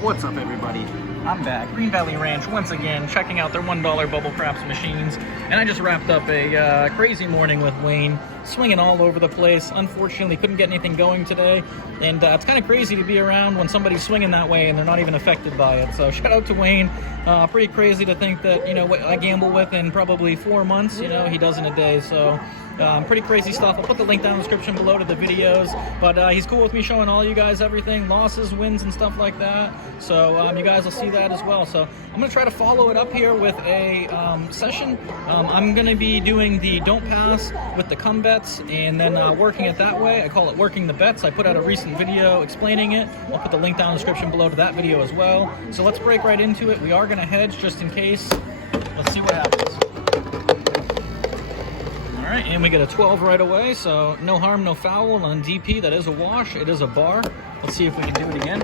What's up, everybody? I'm back, Green Valley Ranch, once again, checking out their $1 bubble craps machines. And I just wrapped up a crazy morning with Wayne, swinging all over the place. Unfortunately, couldn't get anything going today. And it's kind of crazy to be around when somebody's swinging that way and they're not even affected by it. So shout out to Wayne. Pretty crazy to think that, you know, what I gamble with in probably 4 months, you know, he does in a day. So pretty crazy stuff. I'll put the link down in the description below to the videos. But he's cool with me showing all you guys everything, losses, wins, and stuff like that. So you guys will see that as well. So I'm going to try to follow it up here with a session. I'm going to be doing the don't pass with the come bets and then working it that way. I call it working the bets. I put out a recent video explaining it. I'll put the link down in the description below to that video as well. So let's break right into it. We are going to hedge just in case. Let's see what happens. All right, and we get a 12 right away, so no harm, no foul on DP. That is a wash. It is a bar. Let's see if we can do it again.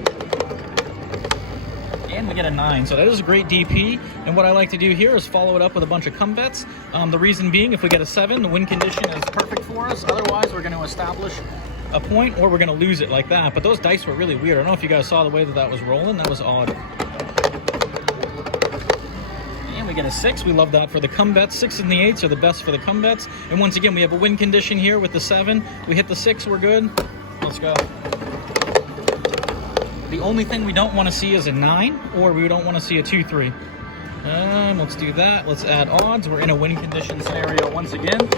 And we get a 9, so that is a great DP. And what I like to do here is follow it up with a bunch of come bets. The reason being, if we get a 7, the win condition is perfect for us. Otherwise, we're going to establish a point or we're going to lose it like that. But those dice were really weird. I don't know if you guys saw the way that was rolling. That was odd. We get a 6. We love that for the come bets. 6 and the 8s are the best for the come bets. And once again, we have a win condition here with the 7. We hit the 6, we're good. Let's go. The only thing we don't want to see is a 9, or we don't want to see a 2-3. Let's do that. Let's add odds. We're in a win condition scenario once again.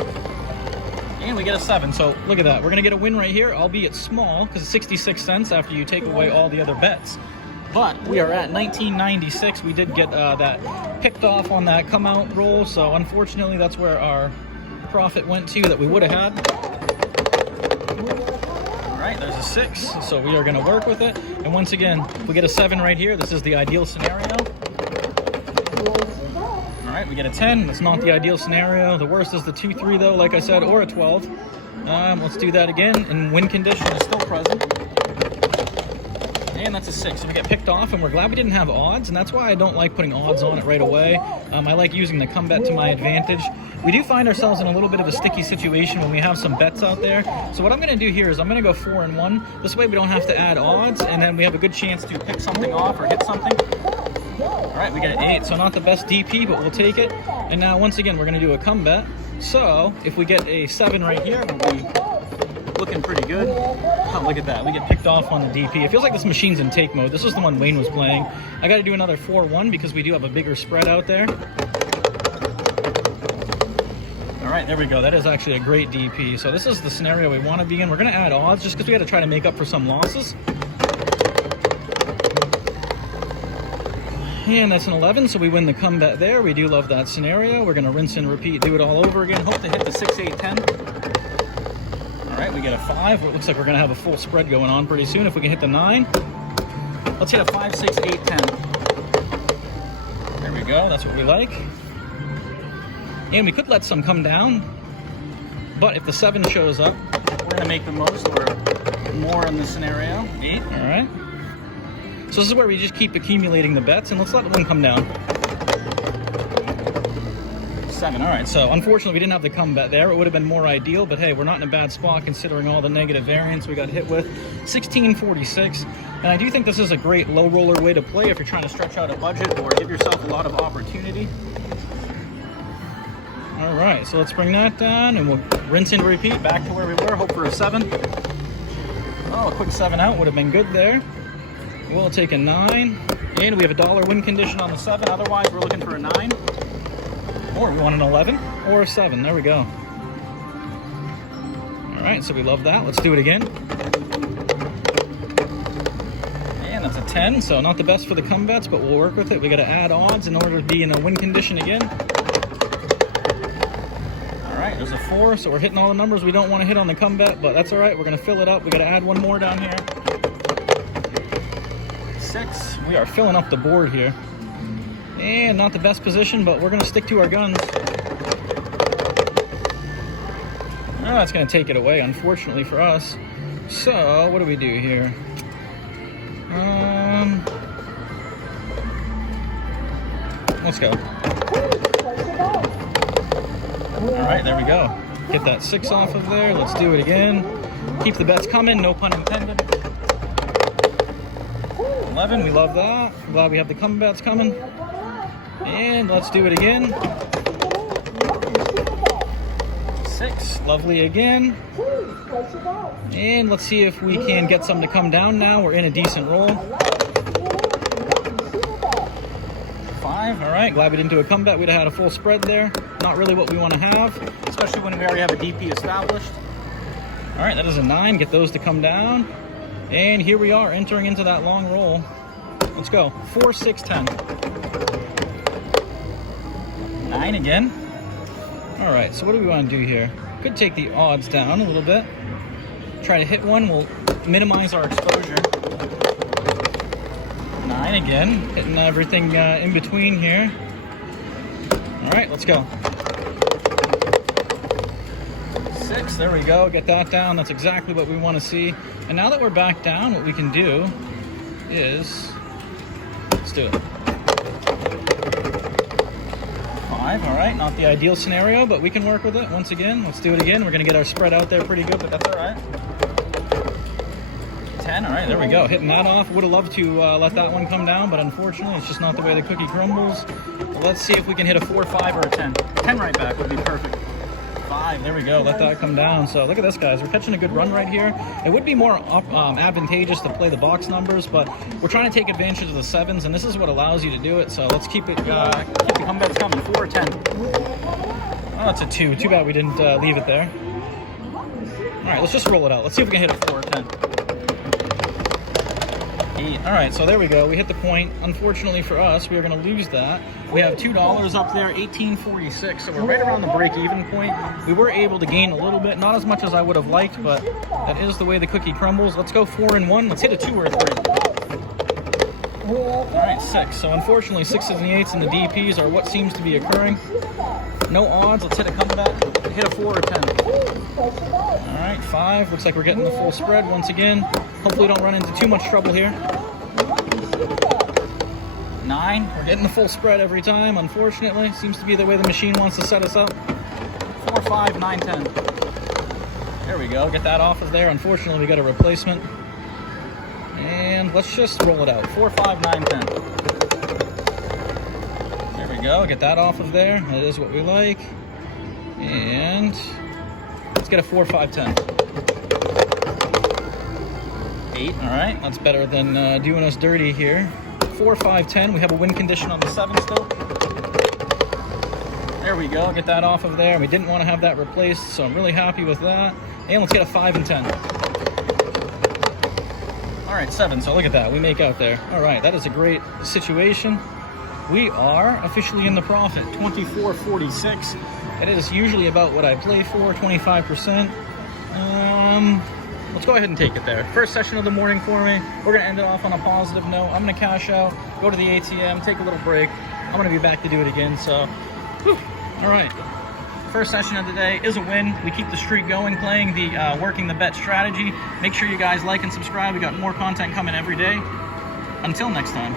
And we get a 7. So look at that. We're going to get a win right here, albeit small, because it's 66 cents after you take away all the other bets. But we are at 1996. We did get that picked off on that come out roll, so unfortunately that's where our profit went to that we would have had. All right, there's a 6, so we are going to work with it. And once again, if we get a 7 right here, this is the ideal scenario. All right, we get a 10. That's not the ideal scenario. The worst is the 2-3 though, like I said, or a 12. Let's do that again, and win condition is still present. And that's a 6, so we get picked off, and we're glad we didn't have odds, and that's why I don't like putting odds on it right away. I like using the come bet to my advantage. We do find ourselves in a little bit of a sticky situation when we have some bets out there. So what I'm going to do here is I'm going to go 4-1. This way we don't have to add odds, and then we have a good chance to pick something off or hit something. All right, we get an 8, so not the best DP, but we'll take it. And now, once again, we're going to do a come bet. So if we get a 7 right here, we'll be looking pretty good. Oh, look at that. We get picked off on the DP. It feels like this machine's in take mode. This was the one Wayne was playing. I got to do another 4-1 because we do have a bigger spread out there. All right, there we go. That is actually a great DP. So this is the scenario we want to be in. We're going to add odds just because we got to try to make up for some losses. And that's an 11, so we win the come bet there. We do love that scenario. We're going to rinse and repeat, do it all over again. Hope to hit the 6, 8, 10. All right, we get a 5. It looks like we're going to have a full spread going on pretty soon. If we can hit the 9. Let's hit a 5, 6, 8, 10. There we go. That's what we like. And we could let some come down. But if the 7 shows up, we're going to make the most or more in this scenario. 8. All right. So this is where we just keep accumulating the bets. And let's let one come down. 7. All right, so unfortunately we didn't have the come bet there. It would have been more ideal, but hey, we're not in a bad spot considering all the negative variance we got hit with. 1646, and I do think this is a great low roller way to play if you're trying to stretch out a budget or give yourself a lot of opportunity. All right, so let's bring that down and we'll rinse and repeat back to where we were. Hope for a 7. Oh, a quick 7 out would have been good there. We'll take a 9, and we have a $1 win condition on the 7. Otherwise, we're looking for a 9. Or we want an 11 or a 7. There we go. All right, so we love that. Let's do it again. And that's a 10, so not the best for the come bets, but we'll work with it. We got to add odds in order to be in a win condition again. All right, there's a 4, so we're hitting all the numbers we don't want to hit on the come bet, but that's all right. We're going to fill it up. We got to add one more down here. 6. We are filling up the board here. And not the best position, but we're going to stick to our guns. Oh, that's going to take it away, unfortunately for us. So, what do we do here? Let's go. All right, there we go. Get that 6 off of there. Let's do it again. Keep the bets coming, no pun intended. 11, we love that. I'm glad we have the come bets coming. And let's do it again. 6, lovely again. And let's see if we can get some to come down now. We're in a decent roll. 5, all right, glad we didn't do a come bet. We'd have had a full spread there. Not really what we want to have, especially when we already have a DP established. All right, that is a 9, get those to come down. And here we are entering into that long roll. Let's go, 4, 6, 10. 9 again. All right, so what do we want to do here? Could take the odds down a little bit. Try to hit one, we'll minimize our exposure. 9 again, hitting everything in between here. All right, let's go. 6, there we go, get that down. That's exactly what we want to see. And now that we're back down, what we can do is, let's do it. 5, all right, not the ideal scenario, but we can work with it. Once again, let's do it again. We're gonna get our spread out there pretty good, but that's all right. 10, all right, there we go, hitting that off. Would have loved to let that one come down, but unfortunately, it's just not the way the cookie crumbles. But let's see if we can hit a 4, 5, or a 10. 10 right back would be perfect. 5, there we go, let that come down. So look at this, guys, we're catching a good run right here. It would be more advantageous to play the box numbers, but we're trying to take advantage of the 7s, and this is what allows you to do it. So let's keep it, keep the come bets coming. 4 or 10. Oh, it's a 2. Too bad we didn't leave it there. All right, let's just roll it out. Let's see if we can hit a 4 or 10. 8. All right, so there we go. We hit the point. Unfortunately for us, we are going to lose that. We have $2 up there, $18.46, so we're right around the break-even point. We were able to gain a little bit, not as much as I would have liked, but that is the way the cookie crumbles. Let's go 4 and 1. Let's hit a 2 or a 3. All right, 6. So unfortunately, 6s and the 8s and the DPs are what seems to be occurring. No odds. Let's hit a comeback. Hit a 4 or 10. All right, 5. Looks like we're getting the full spread once again. Hopefully don't run into too much trouble here. 9. We're getting the full spread every time, unfortunately. Seems to be the way the machine wants to set us up. 4, 5, 9, 10. There we go. Get that off of there. Unfortunately, we got a replacement. And let's just roll it out. 4, 5, 9, 10. There we go. Get that off of there. That is what we like. And let's get a 4, 5, 10. 8. All right. That's better than doing us dirty here. 4, 5, 10. We have a win condition on the 7 still. There we go. Get that off of there. We didn't want to have that replaced, so I'm really happy with that. And let's get a 5 and 10. All right, 7. So look at that. We make out there. All right, that is a great situation. We are officially in the profit. 24.46. It is usually about what I play for, 25%. Let's go ahead and take it there. First session of the morning for me. We're going to end it off on a positive note. I'm going to cash out, go to the ATM, take a little break. I'm going to be back to do it again. So, whew. All right. First session of the day is a win. We keep the streak going, playing the working the bet strategy. Make sure you guys like and subscribe. We got more content coming every day. Until next time.